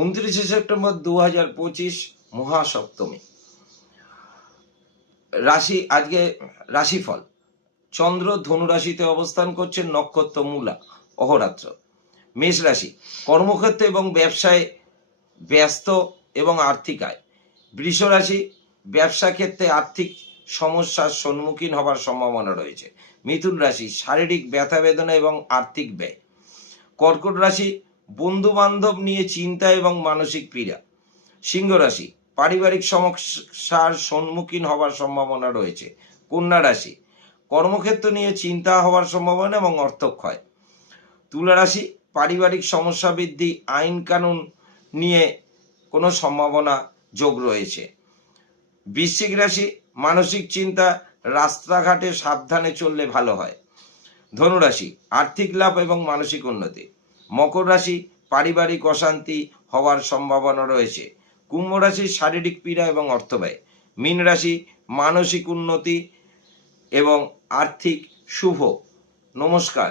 উনত্রিশে সেপ্টেম্বর দু হাজার পঁচিশ মহাসপ্তমী। রাশি, আজকে রাশিফল। চন্দ্র ধনু রাশিতে অবস্থান করছে নক্ষত্র মূলা, অহরাত্র। মেষ রাশি, কর্মক্ষেত্রে এবং ব্যবসায় ব্যস্ত এবং আর্থিক আয়। বৃষ রাশি, ব্যবসা ক্ষেত্রে আর্থিক সমস্যার সম্মুখীন হবার সম্ভাবনা রয়েছে। মিথুন রাশি, শারীরিক ব্যথা বেদনা এবং আর্থিক ব্যয়। কর্কট রাশি বন্ধু বান্ধব নিয়ে চিন্তা এবং মানসিক পীড়া। সিংহ রাশি, পারিবারিক সমস্যার সম্মুখীন হবার সম্ভাবনা রয়েছে। কন্যা রাশি, কর্মক্ষেত্র নিয়ে চিন্তা হওয়ার সম্ভাবনা এবং অর্থক্ষয়। তুলা রাশি, পারিবারিক সমস্যা বৃদ্ধি, আইন কানুন নিয়ে কোনো সম্ভাবনা যোগ রয়েছে। বৃশ্চিক রাশি, মানসিক চিন্তা, রাস্তাঘাটে সাবধানে চললে ভালো হয়। ধনুরাশি, আর্থিক লাভ এবং মানসিক উন্নতি। মকর রাশি পারিবারিক অশান্তি হওয়ার সম্ভাবনা রয়েছে। কুম্ভ রাশি শারীরিক পীড়া এবং অর্থ ব্যয় মীন রাশি মানসিক উন্নতি এবং আর্থিক শুভ। নমস্কার।